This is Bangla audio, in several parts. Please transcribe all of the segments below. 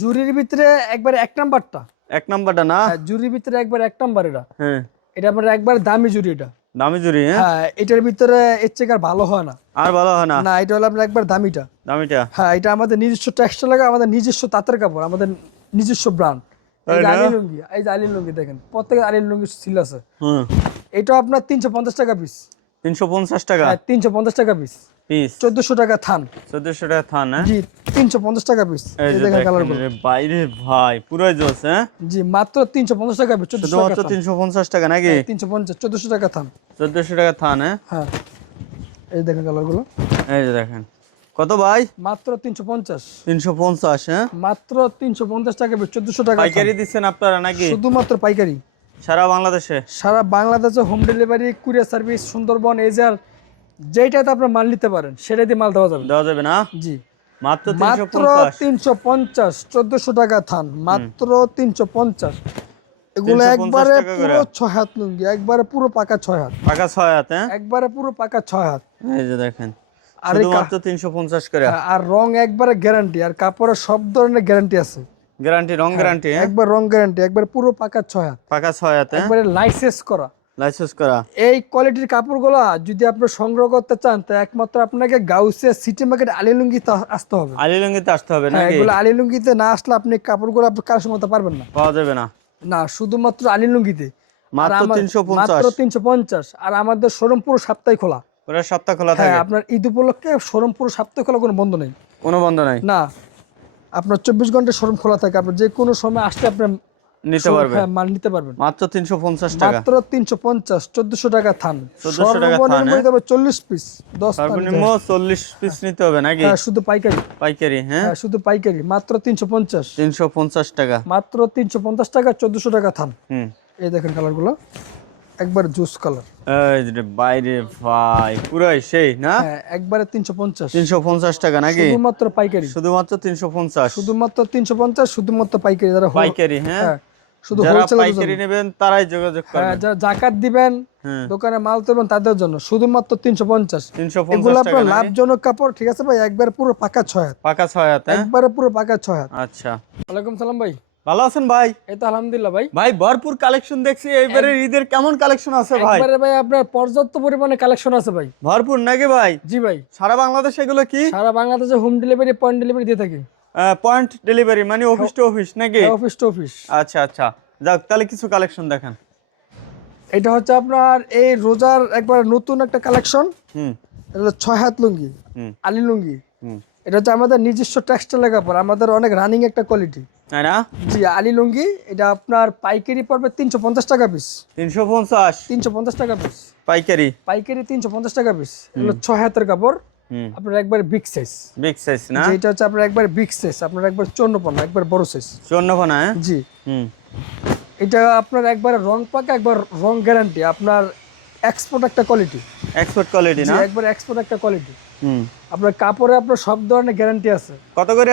জুরির ভিতরে একবার এক নাম্বারটা। এক নাম্বারটা না? হ্যাঁ, জুরির ভিতরে একবার এক নাম্বার এটা। হ্যাঁ, এটা আপনার একবার দামি জুরি এটা। দামি জুরি? হ্যাঁ, হ্যাঁ, এটার ভিতরে এর থেকে আর ভালো হয় না। আর ভালো হয় না? না, এটা হলো আপনার একবার দামিটা। দামিটা? হ্যাঁ, এটা আমাদের নিজস্ব টেক্সটাইল লাগে, আমাদের নিজস্ব তাঁতের কাপড়, আমাদের নিজস্ব ব্র্যান্ড। এই যে আলী লুঙ্গি, এই যে আলী লুঙ্গি দেখেন, প্রত্যেকের আলী লুঙ্গি সিল আছে। হুম। এটা আপনার 350 টাকা পিস। 350 টাকা 350 টাকা পিস। পিস? 1400 টাকা থান। 1400 টাকা থান? হ্যাঁ, জি, 350 টাকা পিস। এই এই যে দেখেন দেখেন কালারগুলো। রে বাইরে ভাই পুরো জোস। হ্যাঁ, জি, মাত্র 350 টাকা পিস। 1400 শুধুমাত্র টাকা থান। 350 টাকা নাকি? 350, 1400 টাকা থান। 1400 টাকা থান? হ্যাঁ, হ্যাঁ, এই দেখেন কালারগুলো। এই যে দেখেন। কত ভাই? মাত্র 350। 350? হ্যাঁ, মাত্র 350 টাকা পিস, 1400 টাকা থান। পাইকারি দিচ্ছেন আপনারা নাকি? শুধুমাত্র পাইকারি। সারা বাংলাদেশে? সারা বাংলাদেশে home delivery, courier service, Sundarban, এজার, যেটাতে আপনার মাল নিতে পারেন সেটাই দিয়ে মাল দেওয়া যাবে। দেওয়া যাবে না? জি, মাত্র মাত্র 350? 1400 টাকা থান, মাত্র 350। এগুলো 350 একবারে টাকা করে? পুরো 6 হাত লুঙ্গি, একবারে পুরো পাকা 6 হাত, পাকা 6 হাত? হ্যাঁ, একবারে পুরো পাকা 6 হাত। এই যে দেখেন আর এই শুধুমাত্র 350 করে। আর রং একবারে গ্যারান্টি, আর কাপড়ের সব ধরনের গ্যারান্টি আছে। গ্যারান্টি? রং গ্যারান্টি? একবার রং গ্যারান্টি, একবার পুরো পাকা 6 হাত, পাকা 6 হাত? হ্যাঁ, একবারে লাইসেন্স করা। লাইসেন্স করা? এই কোয়ালিটির কাপড়গুলো যদি আপনি সংগ্রহ করতে চান, তো একমাত্র আপনাকে গাউসিয়া সিটি মার্কেট আলী লুঙ্গিতে আসতে হবে। আলী লুঙ্গিতে আসতে হবে হ্যাঁ, নাকি? এগুলো আলী লুঙ্গিতে না আসলে আপনি কাপড়গুলো আপনি কালেকশন করতে পারবেন না। পাওয়া যাবে না? না, শুধুমাত্র আলী লুঙ্গিতে। মাত্র 350? মাত্র 350। আর আমাদের শোরুম পুরো সপ্তাহে খোলা। পুরো সপ্তাহ খোলা হ্যাঁ, থাকে? আপনার ঈদ উপলক্ষে শোরুম পুরো সপ্তাহে খোলা, কোনো বন্ধ নেই। কোনো বন্ধ নাই? না, আপনার 24 ঘন্টা শোরুম খোলা থাকে, আপনি যে কোনো সময় আসলে আপনি নিতে পারবেন? হ্যাঁ, মাল নিতে পারবেন। মাত্র 350 টাকা? মাত্র 350, 1400 টাকা থান। 1400 টাকা থান? সর্বনিম্ন নিতে হবে 40 পিস, 10 থান। সর্বনিম্ন 40 পিস নিতে হবে নাকি? হ্যাঁ, শুধু পাইকারি। পাইকারি? হ্যাঁ, হ্যাঁ, শুধু পাইকারি, মাত্র 350। 350 টাকা? মাত্র 350 টাকা, 1400 টাকা থান। হুম। এই দেখেন কালারগুলো, একবার জুস কালার। এই যে বাইরে ভাই পুরাই সেই না? হ্যাঁ, একবারে 350। 350 টাকা নাকি? শুধুমাত্র পাইকারি। শুধুমাত্র 350? শুধুমাত্র 350, শুধুমাত্র পাইকারি। যারা পাইকারি? হ্যাঁ, হ্যাঁ, শুধু যারা হোলসেলের পাইকারি জন্য। নেবেন তারাই যোগাযোগ হ্যাঁ, করবেন। যারা জাকাত দিবেন, হ্যাঁ, দোকানে মাল তুলবেন, তাদের জন্য শুধুমাত্র 350। 350 এগুলো টাকা আপনার নাকি? লাভজনক কাপড়, ঠিক আছে ভাই? একবার পুরো পাকা 6 হাত, পাকা 6 হাত? হ্যাঁ, একবারে পুরো পাকা 6 হাত। আচ্ছা। ওয়ালাইকুম সালাম ভাই। ভালো আছেন ভাই? এই তো আলহামদুলিল্লাহ ভাই। ভাই ভরপুর কালেকশন দেখছি এইবারে। ঈদের কেমন কালেকশন আছে ভাই? একবারে ভাই আপনার পর্যাপ্ত পরিমাণে কালেকশন আছে ভাই। ভরপুর নাকি ভাই? জি ভাই, সারা বাংলাদেশ এগুলো কি? সারা বাংলাদেশে হোম ডেলিভারি, পয়েন্ট ডেলিভারি দিয়ে থাকি। পয়েন্ট ডেলিভারি মানে অফিস টু অফিস নাকি? Office to office. আচ্ছা আচ্ছা, যাক তাহলে কিছু কালেকশন দেখান। এটা হচ্ছে আপনার এই রোজার একবার নতুন একটা কালেকশন। হুম। এটা হলো 6 হাত লুঙ্গি, হুম। আলী লুঙ্গি। হুম। এটা হচ্ছে আমাদের নিজস্ব টেক্সটাইলের কাপড়, আমাদের অনেক রানিং একটা কোয়ালিটি। তাই না? জি, আলী লুঙ্গি। এটা আপনার পাইকারি পড়বে 350 টাকা পিস। 350? 350 টাকা পিস পাইকারি? পাইকারি 350 টাকা পিস। এগুলো 6 হাতের কাপড়, হুম। আপনার একবার বিগ সাইজ। বিগ সাইজ না? যেটা হচ্ছে আপনার একবার বিগ সাইজ, আপনার একবার 54, একবার বড় সাইজ। 54 না? জি, হুম। এটা আপনার একবার রং পাকা, একবার রং গ্যারান্টি, আপনার এক্সপোর্ট একটা কোয়ালিটি। এক্সপোর্ট কোয়ালিটি জি, না? একবার এক্সপোর্ট একটা কোয়ালিটি। হুম। আপনার কাপড়ে আপনার সব ধরনের গ্যারান্টি আছে। কত করে?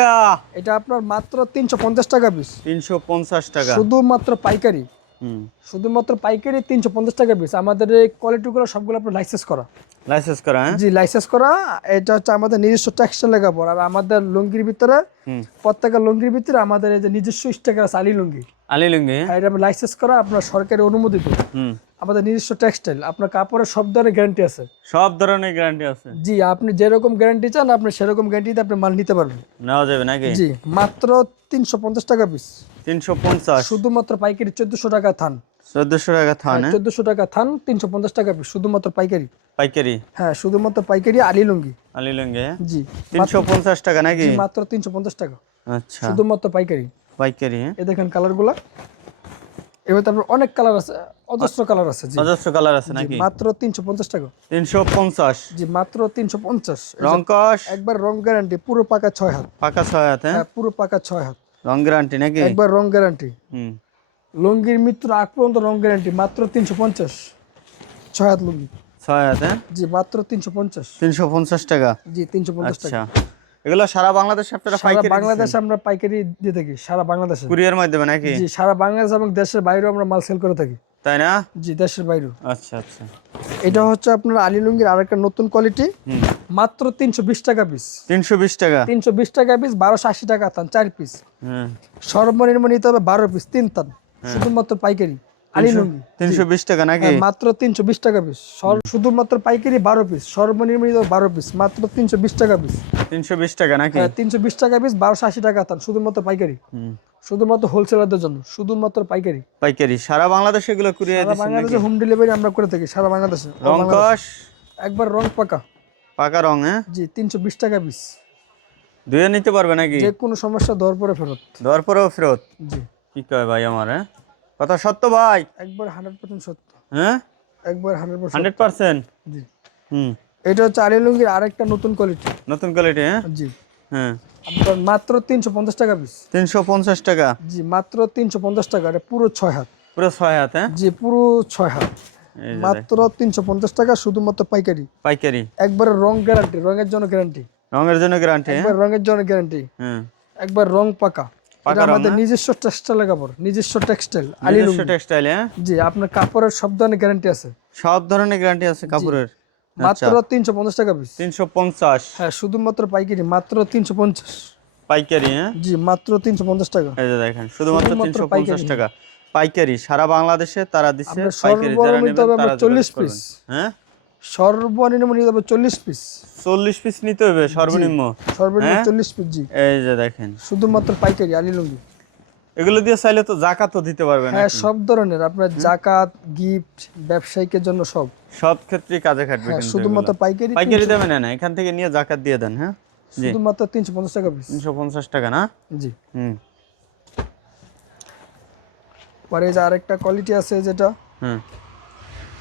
এটা আপনার মাত্র 350 টাকা পিস। 350 টাকা? শুধুমাত্র পাইকারি। হুম। শুধুমাত্র পাইকারি 350 টাকা পিস। আমাদের এই কোয়ালিটিগুলো সবগুলো আপনার লাইসেন্স করা। লাইসেন্স করা? হ্যাঁ। জি, লাইসেন্স করা। এটা হচ্ছে আমাদের নিজস্ব টেক্সটাইলের কাপড়। আর আমাদের লুঙ্গির ভিতরে, হুম। প্রত্যেকটা লুঙ্গির ভিতরে আমাদের এই যে নিজস্ব স্টিকার আছে, আলী লুঙ্গি। আলী লুঙ্গি? আর এটা লাইসেন্স করা, আপনার সরকারি অনুমোদিত। হুম। আমাদের নিজস্ব টেক্সটাইল, আপনার কাপড়ের সব ধরনের গ্যারান্টি আছে। সব ধরনের গ্যারান্টি আছে? জি, আপনি যেরকম গ্যারান্টি চান আপনি সেরকম গ্যারান্টিতে আপনি মাল নিতে পারবেন। নেওয়া যাবে নাকি? জি, মাত্র 350 টাকা পিস। 350? শুধুমাত্র পাইকারি 1400 টাকা থান। 1400 টাকা থান? 1400 টাকা থান, 350 টাকা পিস, শুধুমাত্র পাইকারি। পাইকারি? হ্যাঁ, শুধুমাত্র পাইকারি আলী লুঙ্গি। আলী লুঙ্গি? জি, 350 টাকা নাকি? জি, মাত্র 350 টাকা, আচ্ছা, শুধুমাত্র পাইকারি। পাইকারি? এই দেখেন কালারগুলা। এবার তারপর অনেক কালার আছে, অজস্র কালার আছে। জি, অজস্র কালার আছে জি, নাকি? মাত্র 350 টাকা। 350? জি, মাত্র 350। রং কস? একবার রং গ্যারান্টি, পুরো পাকা 6 হাত। পাকা 6 হাত? হ্যাঁ, হ্যাঁ, পুরো পাকা 6 হাত, রং গ্যারান্টি নাকি? একবার রং গ্যারান্টি। হুম। লুঙ্গির মৃত্যুর আগ পর্যন্ত রং গ্যারান্টি, মাত্র 350। 6 হাত লুঙ্গি। 6 হাত? হ্যাঁ, জি, মাত্র 350। 350 টাকা? জি, 350 টাকা। আচ্ছা, এগুলো সারা বাংলাদেশে আপনারা সারা পাইকারি বাংলাদেশে আমরা পাইকারি দিয়ে থাকি, সারা বাংলাদেশে। কুরিয়ার মাধ্যমে নাকি? জি, সারা বাংলাদেশ এবং দেশের বাইরেও আমরা মাল সেল করে থাকি। তাই না? জি, দেশের বাইরে। আচ্ছা আচ্ছা। এটা হচ্ছে আপনার আলী লুঙ্গির আরেকটা নতুন কোয়ালিটি, মাত্র 320 টাকা পিস। 320 টাকা। 320 টাকা পিস, 1280 টাকা থান 4 পিস। হ্যাঁ, সর্বনিম্ন নিতে হবে 12 পিস 3 থান, শুধুমাত্র পাইকারি আলী লুঙ্গি। 320 টাকা নাকি? হ্যাঁ, মাত্র 320 টাকা পিস, শুধুমাত্র পাইকারি 12 পিস, সর্বনিম্ন নিতে হবে 12 পিস, মাত্র 320 টাকা পিস। 320 টাকা নাকি? হ্যাঁ, 320 টাকা পিস, 1280 টাকা থান, শুধুমাত্র পাইকারি, শুধুমাত্র হোলসেলারদের জন্য, শুধুমাত্র পাইকারি। পাইকারি সারা বাংলাদেশে এগুলো কুরিয়ে সারা দিচ্ছেন বাংলাদেশে নাকি? হোম ডেলিভারি আমরা করে থাকি, সারা বাংলাদেশে। রং কস একবার রং পাকা। পাকা রং? হ্যাঁ, জি, 320 টাকা পিস। ধুয়ে নিতে পারবে নাকি? যে কোনো সমস্যা দেওয়ার পরে ফেরত। দেওয়ার পরেও ফেরত? জি। কি কয় ভাই আমার? হ্যাঁ, কথা সত্য ভাই? একবার 100% সত্য। হ্যাঁ, একবার 100%। 100%? জি। হুম, এটা হচ্ছে আলী লুঙ্গির আরেকটা নতুন কোয়ালিটি। নতুন কোয়ালিটি? হ্যাঁ জি। হ্যাঁ, আপনার মাত্র 350 টাকা পিস। 350 টাকা? জি, মাত্র 350 টাকা। এটা পুরো 6 হাত। পুরো 6 হাত? হ্যাঁ, জি, পুরো 6 হাত, এই যে মাত্র 350 টাকা, শুধুমাত্র পাইকারি। পাইকারি? একবার রং গ্যারান্টি, রঙের জন্য গ্যারান্টি। রঙের জন্য গ্যারান্টি? একবার রঙের জন্য গ্যারান্টি। হ্যাঁ, একবার রং পাকা। পাকা এটা রং আমাদের না? নিজস্ব টেক্সটাইল কাপড়, নিজস্ব টেক্সটাইল আলী নিজস্ব লুঙ্গি। টেক্সটাইল? হ্যাঁ, জি, আপনার কাপড়ের সব ধরনের গ্যারান্টি আছে। সব ধরনের গ্যারান্টি আছে কাপড়ের? মাত্র 350 টাকা পিস। 350? হ্যাঁ, শুধুমাত্র পাইকারি, মাত্র 350। পাইকারি? হ্যাঁ, জি, মাত্র 350 টাকা। এই যে দেখেন, শুধুমাত্র শুধুমাত্র 350 পাইকারি। টাকা পাইকারি সারা বাংলাদেশে তারা দিচ্ছে। আপনার পাইকারি যারা সর্বনিম্ন নেবেন হবে তারা আমরা 40 যোগাযোগ করবেন। পিস। হ্যাঁ, সর্বনিম্ন নিতে হবে 40 পিস। 40 পিস নিতে হবে সর্বনিম্ন? সর্বনিম্ন হ্যাঁ? 40 পিস। জি, এই যে দেখেন, শুধুমাত্র পাইকারি আলী লুঙ্গি। এগুলো দিয়ে চাইলে তো জাকাতও দিতে পারবেন। হ্যাঁ, সব ধরনের আপনার জাকাত, গিফট, ব্যবসায়িকের জন্য সব। সব ক্ষেত্রে কাজে খাটবে হ্যাঁ, কিন্তু শুধুমাত্র এগুলো। পাইকারি। পাইকারি দেবেন না, এখান থেকে নিয়ে জাকাত দিয়ে দেন। হ্যাঁ, জি, শুধুমাত্র 350 টাকা পিস। 350 টাকা না? জি। হুম পরে এই যে আরেকটা কোয়ালিটি আছে যেটা, হুম,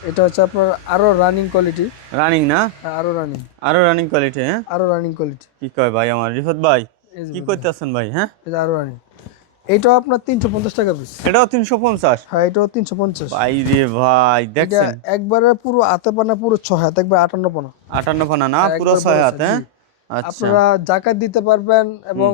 এটা হচ্ছে আপনার আরো রানিং কোয়ালিটি। রানিং না? আরো রানিং, আরো রানিং কোয়ালিটি? হ্যাঁ, আরো রানিং কোয়ালিটি। কি কয় ভাই আমার রিফাত ভাই? এই যে কি করতেছেন ভাই? হ্যাঁ, এটা আরো রানিং। এটাও আপনার 350 টাকা পিস। এটাও 350? হ্যাঁ, এটাও 350। ভাই রে ভাই, এটা দেখছেন একবারে পুরো হাতে পানা, পুরো 6 হাত, একবার 58 পানা। 58 পানা না? হ্যাঁ, পুরো একবার 6 বড় হাত? size, হ্যাঁ, জি। আচ্ছা। আপনারা জাকাত দিতে পারবেন এবং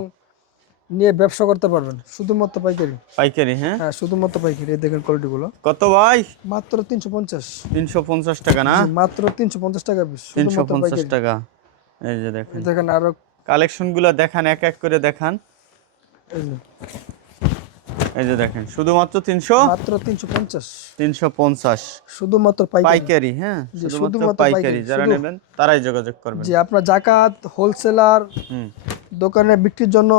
নিয়ে ব্যবসা করতে পারবেন, শুধুমাত্র পাইকারি। পাইকারি? হ্যাঁ, হ্যাঁ, শুধুমাত্র পাইকারি। এই দেখেন কোয়ালিটি গুলো, কত ভাই? মাত্র 350। 350 টাকা না? জি, মাত্র 350 টাকা পিস, শুধুমাত্র 350 পাইকারি। টাকা। এই যে দেখেন, এই দেখেন আরো, কালেকশন গুলো দেখান, এক এক করে দেখান। এই যে এই যে দেখেন, শুধুমাত্র মাত্র 350, 350 শুধুমাত্র পাইকারি। পাইকারি? হ্যাঁ, জি, শুধুমাত্র শুধুমাত্র পাইকারি। পাইকারি। যারা শুধু- নেবেন তারাই যোগাযোগ করবেন। জি, আপনার জাকাত, হোলসেলার, হুম দোকানে বিক্রির জন্য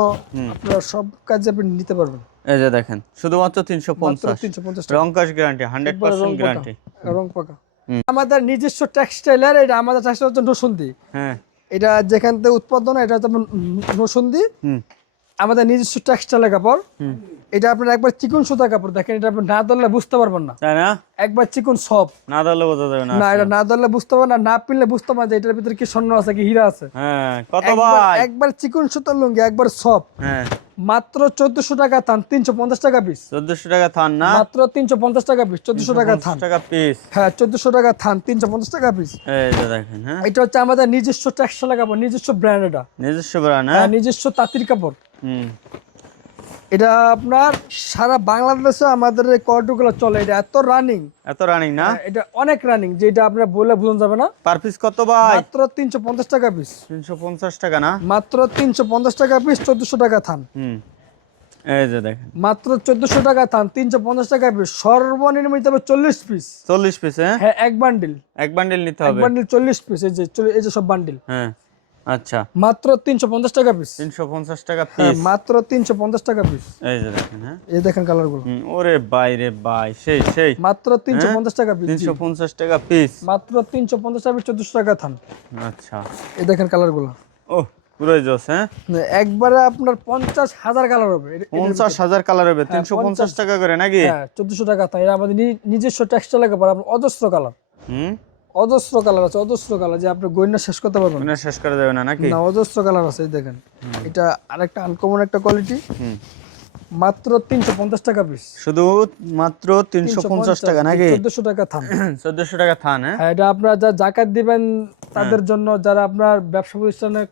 আপনারা সব কাজে আপনি নিতে পারবেন। এই যে দেখেন, শুধুমাত্র মাত্র 350। 350 টাকা। রং কাশ গ্যারান্টি, একবারে 100% রং গ্যারান্টি। পাকা, রং পাকা। আমাদের নিজস্ব টেক্সটাইলের, এটা আমাদের টেক্সটাইল হচ্ছে নরসিংদী। হ্যাঁ, এটা যেখান থেকে উৎপাদন, এটা হচ্ছে আপনার নরসিংদী। হুম আমাদের নিজস্ব টেক্সটাইলের কাপড়। এটা আপনার একবার চিকন সুতা কাপড়, দেখেন এটা আপনি না ধরলে বুঝতে পারবেন না। তাই না? একবার চিকন সব, না দিলে বোঝা যাবে না। না এটা না ধরলে বুঝতে পারবেন না, না পিনলে বুঝতে পারবেন যে এটার ভিতরে কি স্বর্ণ আছে কি হীরা আছে। হ্যাঁ, কত একবার- ভাই? একবার চিকন সুতার লুঙ্গি, একবার সব, হ্যাঁ, মাত্র 1400 টাকা থান, 350 টাকা পিস। 1400 টাকা থান না? মাত্র 350 টাকা পিস, 1400 টাকা থান। 50 টাকা পিস। হ্যাঁ, 1400 টাকা থান, 350 টাকা পিস। এই যে দেখেন, হ্যাঁ, এটা হচ্ছে আমাদের নিজস্ব টেক্সটাইল কাপড়, নিজস্ব ব্র্যান্ড। এটা নিজস্ব ব্র্যান্ড? হ্যাঁ, নিজস্ব তাঁতির কাপড়। হুম, এটা আপনার সারা বাংলাদেশে আমাদের এই কোয়ালিটিগুলো চলে। এটা এত রানিং, এত রানিং না? এটা অনেক রানিং, যেটা আপনার বলে বোঝানো যাবে না। পার পিস কত ভাই? মাত্র 350 টাকা পিস। 350 টাকা না? মাত্র 350 টাকা পিস, 1400 টাকা থান। হুম, এই যে দেখেন, মাত্র 1400 টাকা থান, 350 টাকা পিস, সর্বনিম্ন নিতে হবে 40 পিস। 40 পিস? হ্যাঁ, হ্যাঁ, এক বান্ডিল, এক বান্ডেল নিতে এক হবে? Bundle 40 piece. এই যে সব বান্ডিল, হ্যাঁ, আচ্ছা, মাত্র 350 টাকা পিস। 350 টাকা হ্যাঁ, পিস। মাত্র 350 টাকা পিস। এই যে দেখেন, হ্যাঁ, এই দেখেন কালারগুলো, ওরে ভাই রে ভাই, সেই সেই মাত্র 350 টাকা পিস। জি, 350 টাকা পিস। মাত্র 350 টাকা পিস, 1400 টাকা থান। আচ্ছা, এই দেখেন কালারগুলো, ও পুরোই জোস। হ্যাঁ, একবারে আপনার 50,000 কালার হবে। 50,000 কালার হবে 350 টাকা করে নাকি? হ্যাঁ, 1400 টাকা থান। এটা আমাদের নিজস্ব টেক্সটাইল কাপড়, আপনার অজস্র কালার, হুম, অজস্র কালার আছে, অজস্র কালার, যে আপনি গয়না শেষ করতে পারবেন না। মানে শেষ করে দেবে না নাকি? না, অজস্র কালার আছে। এই দেখেন, এটা আরেকটা আনকমন একটা কোয়ালিটি, হুম, মাত্র 350 টাকা পিস। শুধু মাত্র 350 টাকা নাকি? 1400 টাকা থান। 1400 টাকা থান? হ্যাঁ, হ্যাঁ, এটা আপনার যা জাকাত দিবেন তাদের জন্য, যারা আপনার ব্যবসা প্রতিষ্ঠানে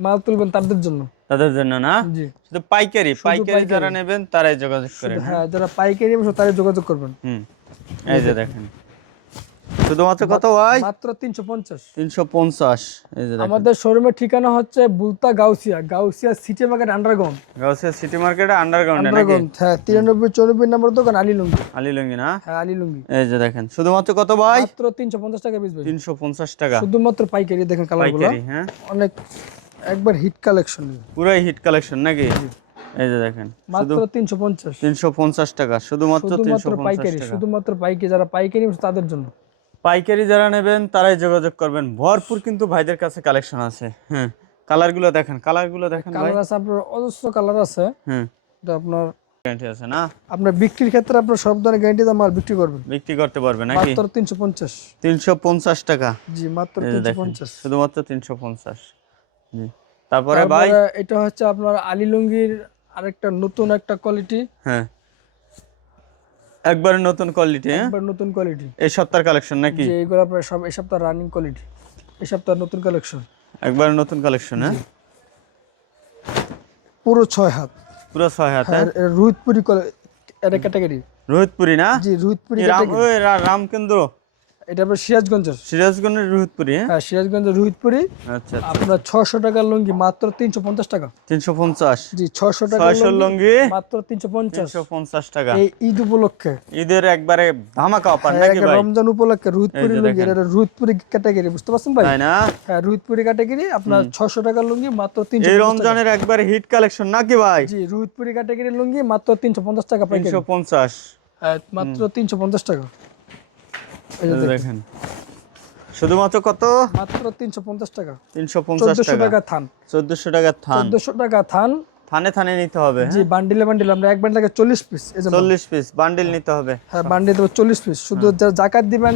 মাল তুলবেন তাদের জন্য। তাদের জন্য না? জি, শুধু পাইকারি? পাইকারি যারা নেবেন তারাই যোগাযোগ করেন? হ্যাঁ, যারা পাইকারি এবং তারাই যোগাযোগ করবেন। হুম, এই যে দেখেন শুধুমাত্র কত ভাই? মাত্র 350। 350। এই যে দেখেন আমাদের শোরুমের ঠিকানা হচ্ছে বুলতা Gausia city market underground. Gausia city মার্কেটে আন্ডারগ্রাউন্ডে নাকি? আন্ডারগ্রাউন্ড, হ্যাঁ 93-94 নম্বর দোকান আলী লুঙ্গি। আলী লুঙ্গি না? হ্যাঁ আলী লুঙ্গি। এই যে দেখেন শুধুমাত্র কত ভাই? মাত্র 350 টাকা পিস ভাই। 350 টাকা শুধুমাত্র পাইকারি। দেখেন কালারগুলো পাইকারি। হ্যাঁ অনেক একবার হিট কালেকশন, পুরাই হিট কালেকশন নাকি? এই যে দেখেন মাত্র 350। 350 টাকা শুধুমাত্র শুধুমাত্র 350 পাইকারি, টাকা। শুধুমাত্র পাইকারি। যারা পাইকারি নেবে তাদের জন্য। পাইকারি যারা নেবেন তারাই যোগাযোগ করবেন। ভরপুর কিন্তু ভাইদের কাছে কালেকশন আছে। হ্যাঁ কালারগুলো দেখেন ভাই। কালার আছে আপনার অজস্র কালার আছে। হ্যাঁ এটা আপনার গ্যারান্টি আছে না? আপনার বিক্রির ক্ষেত্রে আপনার সব ধরনের গ্যারান্টি দিয়ে মাল বিক্রি করবেন। বিক্রি করতে পারবে নাকি? মাত্র 350। 350 টাকা। জি মাত্র এই যে দেখেন 350। শুধুমাত্র 350। জি তারপরে ভাই তারপরে এটা হচ্ছে আপনার আলী লুঙ্গির আরেকটা নতুন একটা কোয়ালিটি। হ্যাঁ একবারে নতুন কোয়ালিটি। হ্যাঁ একবার নতুন কোয়ালিটি। এই সপ্তাহের কালেকশন নাকি? যে এগুলো আপনার সব এই সপ্তাহ রানিং কোয়ালিটি, এই সপ্তাহ নতুন কালেকশন। একবারে নতুন কালেকশন। হ্যাঁ পুরো 6 হাত। পুরো 6 হাত। হ্যাঁ রোহিতপুরি এটা ক্যাটাগরি। রোহিতপুরি না? জি রোহিতপুরি রাম ক্যাটাগরি। ওই রামকেন্দ্র এটা আপনার সিরাজগঞ্জের। সিরাজগঞ্জের রোহিতপুরি। হ্যাঁ হ্যাঁ সিরাজগঞ্জের রোহিতপুরি। আচ্ছা আপনার 600 টাকার লুঙ্গি মাত্র 350 টাকা। 350। জি 600 টাকার 600 লুঙ্গি মাত্র 350। 350 টাকা। এই ঈদ উপলক্ষে, ঈদের একবারে ধামাকা অফার হ্যাঁ, নাকি ভাই? রমজান উপলক্ষে রোহিতপুরি এই যে লুঙ্গি। দেখেন। এটা রোহিতপুরি ক্যাটাগরি, বুঝতে পারছেন ভাই? তাই না? হ্যাঁ রোহিতপুরি ক্যাটাগরি আপনার 600 টাকার লুঙ্গি মাত্র এই 350 টাকা। রমজানের একবারে হিট কালেকশন নাকি ভাই? জি রোহিতপুরি ক্যাটাগরির লুঙ্গি মাত্র 350 টাকা পাইকারি। 350। হ্যাঁ মাত্র 350 টাকা। এই যে এই যে দেখেন দেখেন শুধুমাত্র কত? মাত্র 350 টাকা। 350 1400 টাকা। টাকা থান। 1400 টাকা থান। 1400 টাকা থান। থানে থানে নিতে হবে। জি বান্ডিলে বান্ডিল আমরা এক বান্ডিল 40 পিস। এই যে 40 পিস বান্ডিল নিতে হবে। হ্যাঁ বান্ডিল দেবো 40 পিস। শুধু যারা জাকাত দিবেন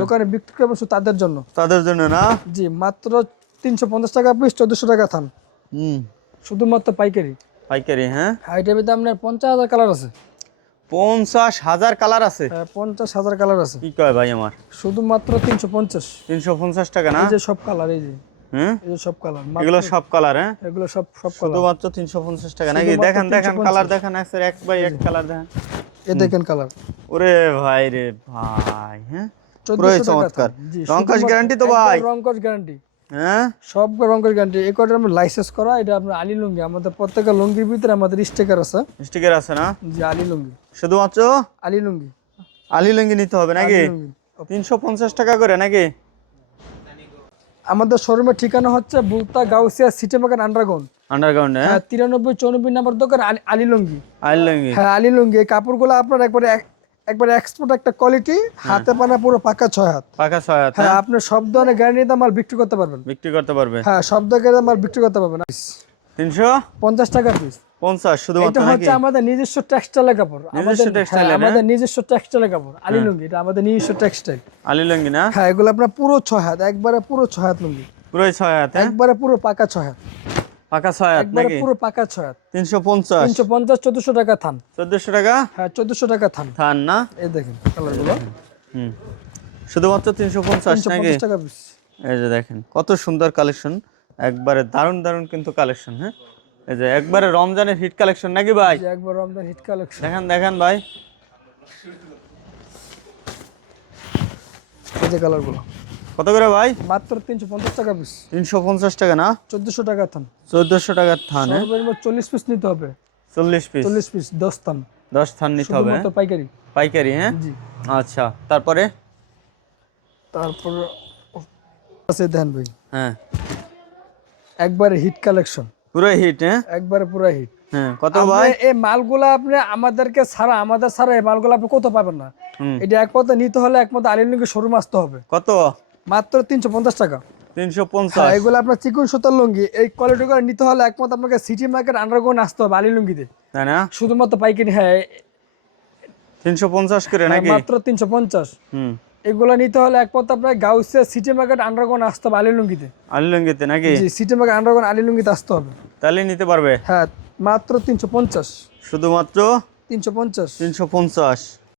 দোকানে বিক্রি করবেন শুধু তাদের জন্য। তাদের জন্য না? জি মাত্র 350 টাকা পিস, 1400 টাকা থান। হুম শুধুমাত্র পাইকারি। পাইকারি। হ্যাঁ এটার ভিতরে আপনার 50,000 কালার আছে। 50,000 কালার আছে? হ্যাঁ 50,000 কালার আছে। কি কয় ভাই আমার? শুধুমাত্র 350। 350 টাকা না? এই যে সব কালার, এই যে হ্যাঁ এই যে সব কালার। এগুলো সব কালার। হ্যাঁ এগুলো সব কালার শুধুমাত্র 350 টাকা নাকি? শুধুমাত্র দেখেন দেখেন 350 কালার দেখেন এক বাই এক কালার দেখেন। এ দেখেন কালার। ওরে ভাই রে ভাই। হ্যাঁ 1400 পুরোই টাকা চমৎকার। থান। জি, রংকশ শুধুমাত্র গ্যারান্টি তো ভাই? একদম রংকশ গ্যারান্টি। হ্যাঁ সব রংকশ গ্যারান্টি। এই কয়টা আমরা লাইসেন্স করা। এটা আপনার আলী লুঙ্গি। আমাদের প্রত্যেকটা লুঙ্গির ভিতরে আমাদের স্টিকার আছে। স্টিকার আছে না? জি আলী লুঙ্গি। শুধুমাত্র আলী লুঙ্গি। আলী লুঙ্গি নিতে হবে নাকি? আলী লুঙ্গি। 350 টাকা করে নাকি? আমাদের শোরুমের ঠিকানা হচ্ছে বুলতা গাউসিয়া সিটি মার্কেট আন্ডারগ্রাউন্ড। আন্ডারগ্রাউন্ডে। হ্যাঁ 93-94 নম্বর দোকান আলী লুঙ্গি। আলী লুঙ্গি। হ্যাঁ আলী লুঙ্গি। এই কাপড়গুলো আপনার একবারে এক্সপোর্ট একটা কোয়ালিটি। হাতে বানা পুরো পাকা 6 হাত। পাকা 6 হাত। হ্যাঁ আপনি সব ধরনের গ্যারান্টিতে মাল বিক্রি করতে পারবেন। বিক্রি করতে পারবে। হ্যাঁ সব ধরনের মাল বিক্রি করতে পারবেন। 350 টাকা পিস। শুধুমাত্র এটা নাকি? হচ্ছে আমাদের নিজস্ব টেক্সটাইলের কাপড়। নিজস্ব textile এর, আমাদের নিজস্ব টেক্সটাইলের কাপড় আলী লুঙ্গি। এটা আমাদের নিজস্ব টেক্সটাইল। আলী লুঙ্গি না? হ্যাঁ এগুলো আপনার পুরো 6 হাত, একবারে পুরো 6 হাত লুঙ্গি। পুরোই 6 হাত। হ্যাঁ একবারে পুরো পাকা 6 হাত। পাকা 6 হাত একবারে নাকি? পুরো পাকা 6 হাত। 350 350, 1400 টাকা থান। 1400 টাকা হ্যাঁ 1400 টাকা থান। থান না? এই দেখেন কালারগুলো। হুম শুধুমাত্র 350 নাকি? 350 টাকা পিস। এই যে দেখেন কত সুন্দর কালেকশন। একবারে দারুণ দারুণ কিন্তু কালেকশন। হ্যাঁ এই যে একবারে রমজানের হিট কালেকশন নাকি ভাই? যে একবার আমাদের হিট কালেকশন। দেখেন দেখেন ভাই। এই যে কালারগুলো কত করে ভাই? মাত্র 350 টাকা পিস। 350 টাকা না? 1400 টাকা থান। 1400 টাকার থান। হ্যাঁ সর্বনিম্ন 40 পিস নিতে হবে। 40 পিস 40 পিস 10 থান। 10 থান নিতে হবে। শুধুমাত্র পাইকারি। পাইকারি। হ্যাঁ জি। আচ্ছা তারপরে তারপর আছে দেন ভাই হ্যাঁ একবারে হিট কালেকশন। পুরো হিট। হ্যাঁ একবারে পুরো হিট। হ্যাঁ কত ভাই? এই মালগুলা আপনি আমাদের ছাড়া এই মালগুলো আপনি কত পাবেন না। হুম এটা একমাত্র নিতে হলে একমাত্র আলী লুঙ্গি শোরুম আসতে হবে। কত? মাত্র 350 টাকা। 350। এগুলো আপনার চিকন সুতার লুঙ্গি। এই কোয়ালিটি করে নিতে হলে একমাত্র আপনাকে সিটি মার্কেট আন্ডারগ্রাউন্ড আসতে হবে আলী লুঙ্গিতে। তাই না? শুধুমাত্র পাইকারি। হ্যাঁ 350 করে নাকি? মাত্র 350। হুম এগুলো নিতে হলে একমাত্র আপনার গাউসিয়া সিটি মার্কেট আন্ডারগ্রাউন্ড আসতে হবে আলী লুঙ্গিতে। আলী লুঙ্গিতে নাকি? জি সিটি মার্কেট আন্ডারগ্রাউন্ড আলী লুঙ্গিতে আসতে হবে। তাহলে নিতে পারবে। হ্যাঁ মাত্র 350। শুধুমাত্র 350। 350।